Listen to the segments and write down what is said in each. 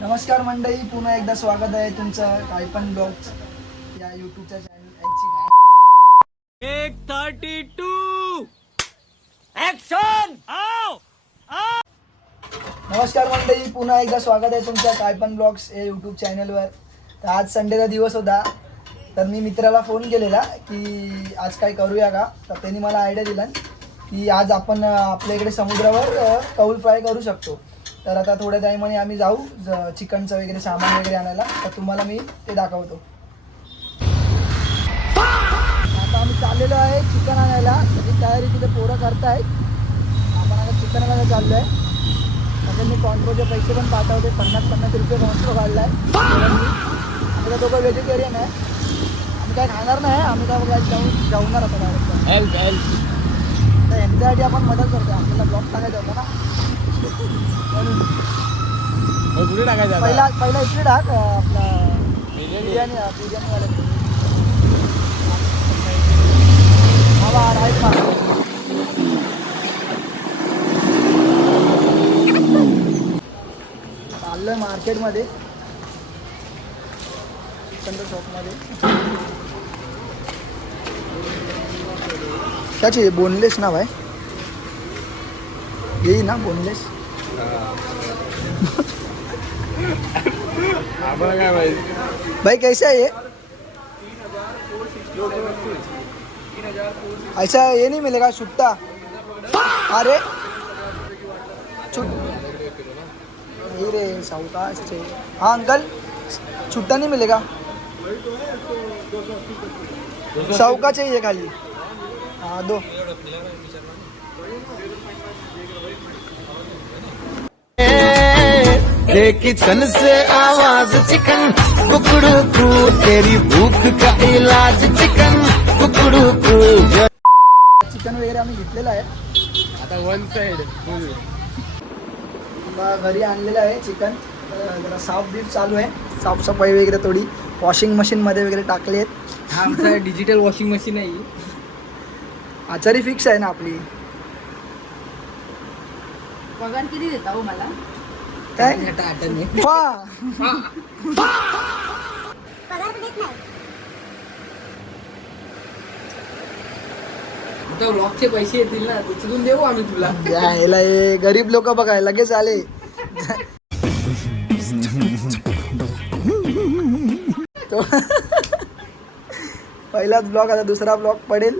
नमस्कार मंडळी, पुन्हा एकदा स्वागत आहे तुमचं काही पण ब्लॉग्स या यूट्यूबच्या चॅनल 132 ऍक्शन आओ। नमस्कार मंडळी, पुन्हा एकदा स्वागत आहे तुमचं काय पण ब्लॉग्स या यूट्यूब चॅनलवर. तर आज संडेचा दिवस होता, तर मी मित्राला फोन केलेला की आज काय करूया का. तर त्यांनी मला आयडिया दिला की आज आपण आपल्या इकडे समुद्रावर कौल फ्राय करू शकतो. तर आता थोड्या टाईमाने आम्ही जाऊ चिकनचं वगैरे सामान वगैरे आणायला. तर तुम्हाला मी ते दाखवतो. आता आम्ही चाललेलो आहे चिकन आणायला. त्याची तयारी तिथे पोरं करतायत. आपण आता चिकन आणायला चाललो आहे. त्यांनी कॉन्ट्रोचे पैसे पण पाठवते, 50 रुपये कॉन्ट्रो काढला आहे. आम्ही दोघं व्हेजिटेरियन आहे, आम्ही काय खाणार नाही. आम्ही काय जाऊणार आता डायरेक्ट हेल्प तर यांच्यासाठी आपण मदत करतो. आपल्याला ब्लॉग टाकायचा होता ना, म्हणून कुठे टाकायचं पहिला इकडे टाक आपला बिर्याणीवाले हवा राईट चाललोय मार्केटमध्ये, चिकनच्या शॉपमध्ये. त्याची बोनलेस नाव आहे, येई ना बोनलेस. काय माहिती भाई कैसा है ये? ऐसा ये नहीं मिलेगा छुट्टा? अरे नहीं रे सावकाश से. हाँ अंकल, छुट्टा नहीं मिलेगा? 100 का चाहिए खाली. हाँ दो. किचन से आवाज चिकन कुकड़ू कू, तेरी भूख का इलाज चिकन कुकड़ू कू. चिकन वगैरे आम्ही घेतलेलं आहे. आता वन साइड घरी आणलेलं आहे चिकन. जरा साफ बीफ चालू आहे, साफसफाई वगैरे थोडी वॉशिंग मशीनमध्ये वगैरे टाकले आहेत. आमचा डिजिटल वॉशिंग मशीन आहे. आचारी फिक्स आहे ना आपली. पगार किती देता हो मला? काय आता ब्लॉकचे पैसे येतील ना, उचलून देऊ आम्ही तुला. यायला हे गरीब लोक बघाय लगेच आले. पहिलाच ब्लॉग, आता दुसरा ब्लॉग पडेल.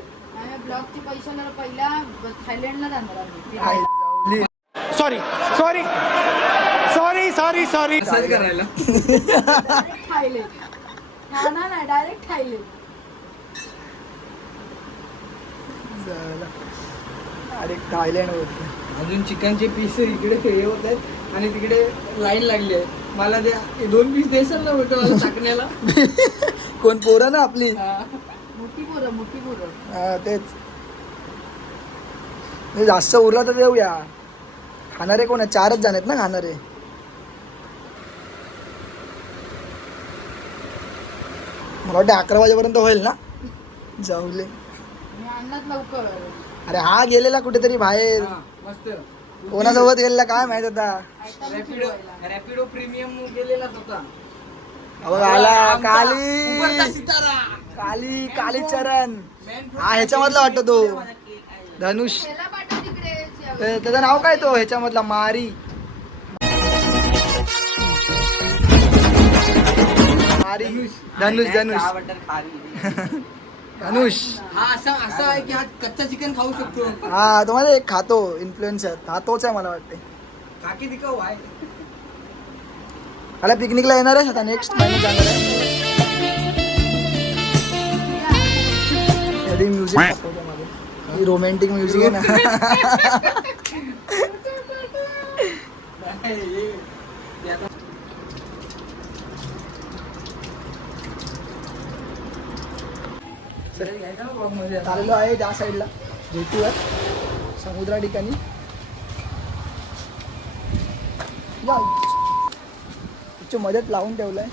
ब्लॉकचे पैसे पहिला थायलंडला जाणार आम्ही. Sorry sorry sorry sorry sorry असंच करायला. थायलंड खाना नाही, डायरेक्ट थायलंड. अरे थायलंड होते. अजून चिकनचे पीस इकडे हे होत आहेत आणि तिकडे लाईन लागली आहे. मला ते 2 पीस देसाल ना बेटा मला टाकण्याला. कोण पोरं ना आपली. मोठी पोरं. हा तेच. जास्त उरला तर देऊया. खाणारे कोण आहे? 4च जण आहेत ना खाणारे. मला वाटतं 11 वाजेपर्यंत होईल ना. जाऊले. मी आणणार लवकर. अरे हा गेलेला कुठेतरी बाहेर. मस्त. कोणासोबत गेलेला काय माहित होता. रॅपिडो प्रीमियम गेलेलाच होता. अबघ आला उभरता काली सितारा. काली काली चरण. हा ह्याच्यामधला वाटतो तो धनुष. त्याला पाठव तिकडे. त्याचं नाव काय तो ह्याच्यामधला मारी. धनुष धनुष. हा असा आहे की हा कच्चा चिकन खाऊ शकतो. हा तुम्हाला एक खातो इन्फ्लुएन्सर, हा तोच आहे मला वाटते. काकी दिखाऊ आहे. मला पिकनिकला येणार आहे आता, नेक्स्ट महिन्यात जाणार आहे. म्युझिक दाखवतो माझं, रोमॅन्टिक म्युझिक आहे ना. चाललो आहे त्या साईडला जेटीवर समुद्रा ठिकाणी. मदत लावून ठेवलंय.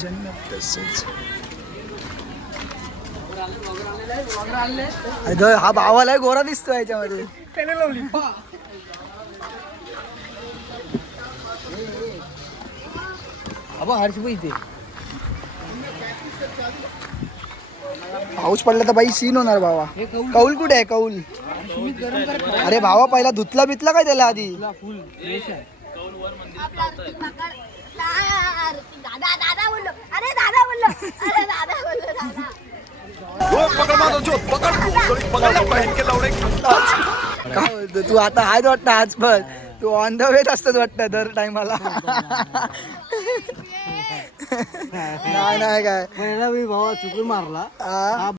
जन्नत तसंच. वगैरे आणले अरे हा भावाला गोरा दिसतो याच्यामध्ये. त्याने लावली अबा हर्षभाई इथे पाऊस पडला तर बाई सीन होणार भावा. हे कौल कौल कुठे आहे कौल? सुमित गरम कर अरे भावा पहिला धुतला बितला काय त्याला आधी? तुला फुल फ्रेश आहे दादा दादा बोललो अरे दादा बोललो अरे दादा बोललो दादा काय बोलतो तू आता आहेच वाटतं आज पण तू ऑन द वेच असतोच वाटतं दर टायमाला. नाही नाही काय पहिला मी भावा चुकून मारला हा?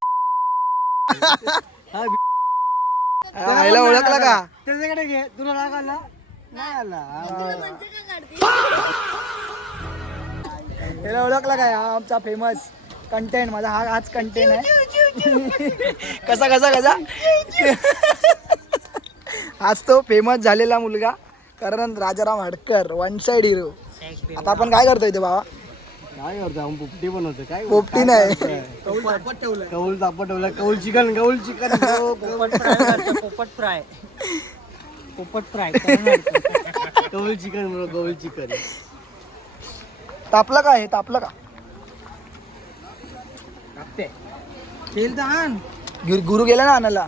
याला ओळखला का? त्याच्याकडे घे तुला राग आला नाही आला याला ओळखला काय? हा आमचा फेमस कंटेंट, माझा हाच कंटेंट आहे. कसा कसा कसा आज तो फेमस झालेला मुलगा करण Rajaram Hadkar, one side hero. आता आपण काय करतोय ते बाबा? काय करतो आपण पोपटी बनवतो काय पोपटी नाही. कौल तापट ठेवला कौल चिकन पोपट फ्राय कौल चिकन बरो कौल चिकन तापलं का हे? तापलं का? तेल तर आण गुरु गेला ना आणायला.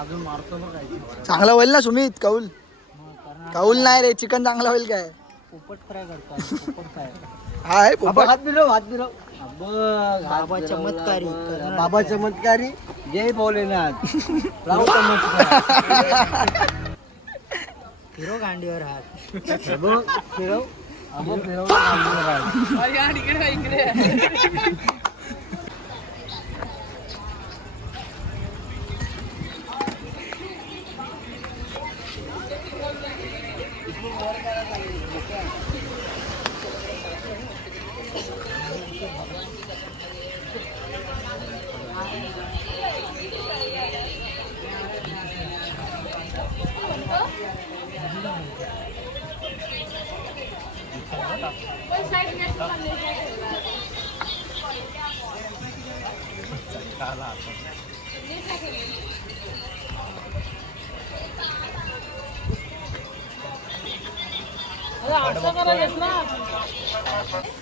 अजून मारतो बघ चांगला होईल ना सुमित कौल? कौल नाही रे, चिकन चांगला होईल काय? पोपट फ्राय करतो पोपट फ्राय हा आहे पोपट. हात बिलो बाबा चमत्कारी बाबा चमत्कारी जय भोलेनाथ राव चमत्कार फिरो गांडीवर हात फिरव फिरव गांडीवर हात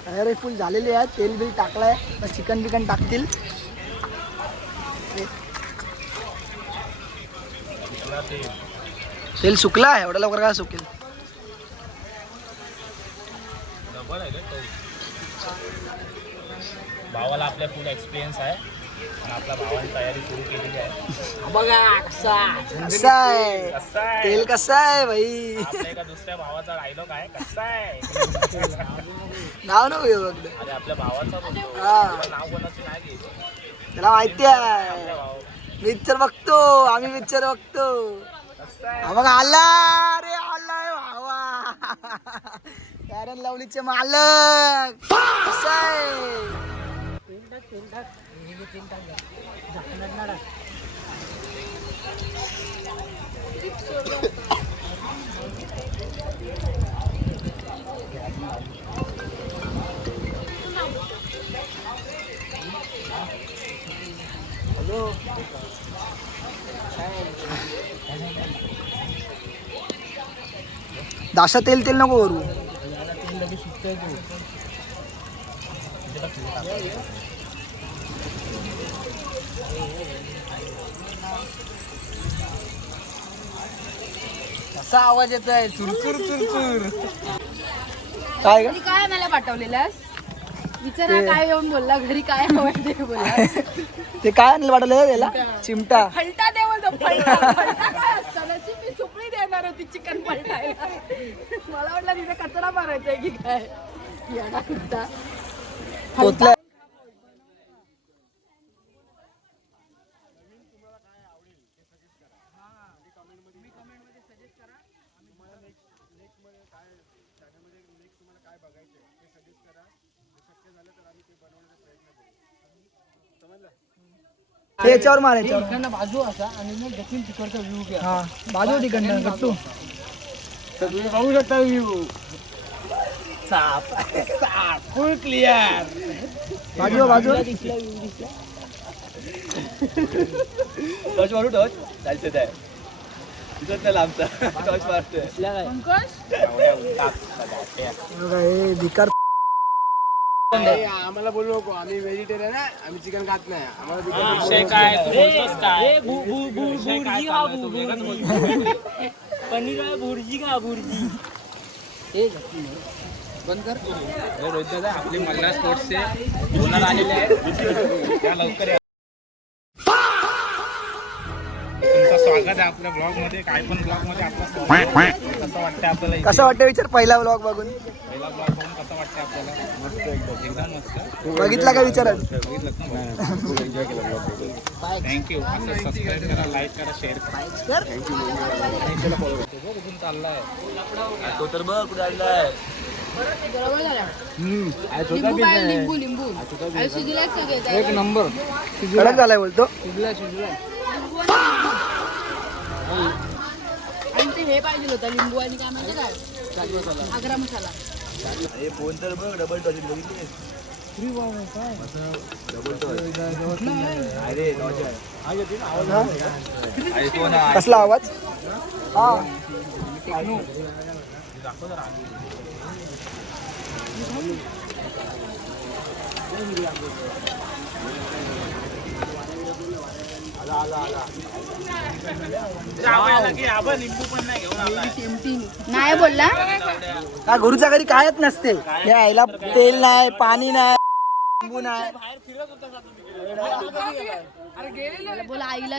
अरे फुल झालेली आहे. तेल बिल टाकलाय तर चिकन बिकन टाकतील. तेल सुकला आहे? एवढ्या लवकर काय सुकेल? भावाला आपल्या फुल एक्सपिरियन्स आहे आणि आपल्या भावाने तयारी सुरू केलेली आहे. बघा कसा कसा आहे कसं आहे तेल? कसा आहे भाई? आपल्या एका दुसऱ्या भावाचा डायलॉग आहे कसा आहे नाव नको घेऊ बघ. अरे आपल्या भावाचा बोलतो हा. तुला नाव कोणाचं नाही घ्यायचं त्याला माहिती आहे आपल्या भाव पिक्चर बघतो आम्ही, पिक्चर बघतो. कसं आहे हा बघ आला रे, आलाय भावा. कारण लवलीचे मालक. कसा आहे? दाशा तेल तेल नको करू. कसा आवाज येतोय चुरचुर चुरचुर काय का? घरी काय मला पाठवलेलास? विचारा काय येऊन बोलला घरी काय हवं ते बोलला. ते काय आणलं वाटलं त्याला? चिमटा. फलटा दे बोलतो फलटा. फलटा काय असतं? नशी मी सुकळी देणार होती चिकन फलटायला. मला वाटलं तिथे कचरा मारायचा की काय येणार होता. पोचला. ते याच्यावर मार, याच्यावर. इकडनं बाजू असा आणि मग दक्षिण तिकडचा व्ह्यू घ्या हा बाजू तिकडनं गट्टू. तर तुम्ही बघू शकता व्ह्यू साफ साफ फुल क्लिअर बाजू बाजू. टॉर्च मारू टॉर्च चालते आहे दिसत नाही आमचा टॉर्च मारतोय पंकज हे भिकार आम्हाला बोलू नको आम्ही व्हेजिटेरियन आहे आम्ही चिकन खात नाही आम्हाला विषय काय तू बोलतोस काय विषय काय चालू आहे? तो वेगळाच बोलतोय. पनीर आहे भुर्जी का भुर्जी बंद कर हे रोहित दादा आपले मल्हार स्पोर्ट्सचे ओनर आलेले आहेत त्या लवकर या. तुमचं स्वागत आहे आपल्या ब्लॉग मध्ये काय पण ब्लॉग मध्ये आपलं स्वागत आहे. कसं वाटतं आपल्याला इथे? कसं वाटतं विचार पहिला व्लॉग बघून पहिला ब्लॉग बघून कसं वाटतं आपल्याला मस्त एकदम मस्त बघितला का विचारात बघितलं ना थँक्यू असं सबस्क्राईब करा लाईक करा शेअर करा कुठून चाललाय तो तर बघ कुठे आलाय बरोबर झाला लिंबू काय लिंबू लिंबू आणि शिजलाय सगळे एक नंबर कडक झालाय बोलतो शिजला शिजला आणि ते हे पाहिजे होतं लिंबू आणि काय म्हणजे काय आग्रा मसाला हे फोन तर बघ डबल टॉर्च बघितली अरे अरे तो ना कसला आवाज हा लिंबू पण नाही घेऊन आलाय नाही बोलला हा गुरुच्या घरी कायच नसते हे आईला तेल नाही पाणी नाही लिंबू नाही बोला आईला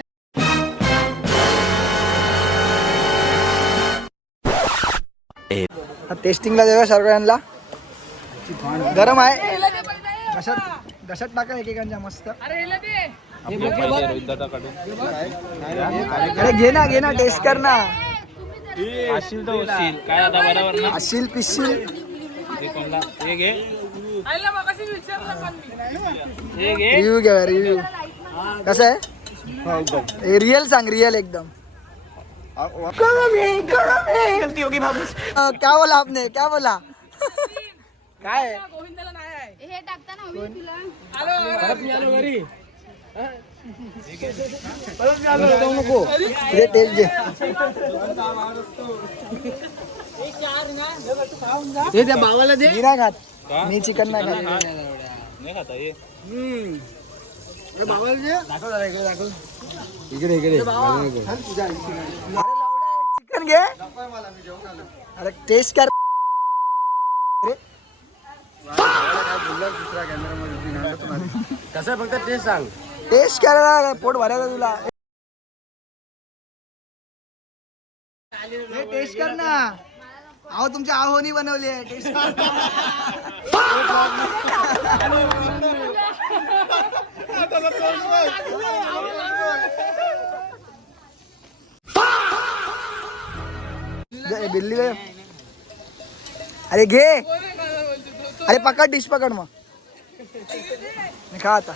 टेस्टिंगला देऊया सगळ्यांना गरम आहे घशात टाका एकेकांच्या मस्त रोहित दादा कडून अरे घे ना टेस्ट कर ना असेल तर होशील काय आता बरोबर ना अशील पिशील हे कोणला हे घे हे घे रिव्ह्यू घ्या रिव्ह्यू कसं आहे रिअल सांग रिअल एकदम क्या बोला आपने क्या बोला काय हे टाकता ना तुला नको टेस्ट घे हे त्या भावाला दे मी नाही खात मी चिकन नाही खात नाही खाता हे भावाला दे दाखव इकडे इकडे चिकन घे अरे टेस्ट कर कसं फक्त टेस्ट सांग टेस्ट करायला पोट भरायला तुला टेस्ट कर ना अहो तुमच्या आहोनी बनवली आहे टेस्ट बिल्ली अरे घे अरे पकड डिश पकड मग मी खा आता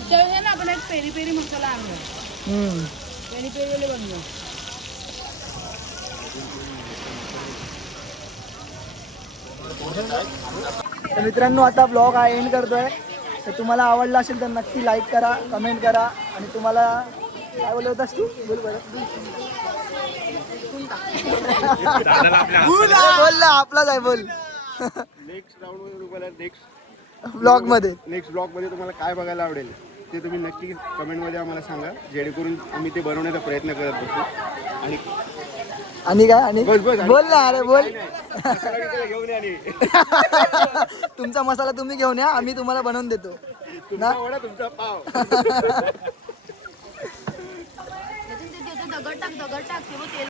ठीक आहे ना आपण एक पेरी पेरी मसाला आणला पेरी पेरी वाले बनलो तर मित्रांनो आता ब्लॉग हा एंड करतोय तर तुम्हाला आवडला असेल तर नक्की लाईक करा कमेंट करा आणि तुम्हाला काय बोलत होतास तू बोल बरं बोल ना आपलाच आहे बोल नेक्स्ट राऊंड मध्ये तुम्हाला ब्लॉग मध्ये नेक्स्ट ब्लॉग मध्ये तुम्हाला काय बघायला आवडेल ते तुम्ही नक्की कमेंट मध्ये आम्हाला सांगा जेणेकरून आम्ही ते बनवण्याचा प्रयत्न करत बसू आणि काय आणि बस, बस. बोल ना अरे बोल घेऊन या आणि तुमचा मसाला तुम्ही घेऊन या आम्ही तुम्हाला बनवून देतो तुमचा वडा तुमचा पाव दगड टाक तेव्हा तेल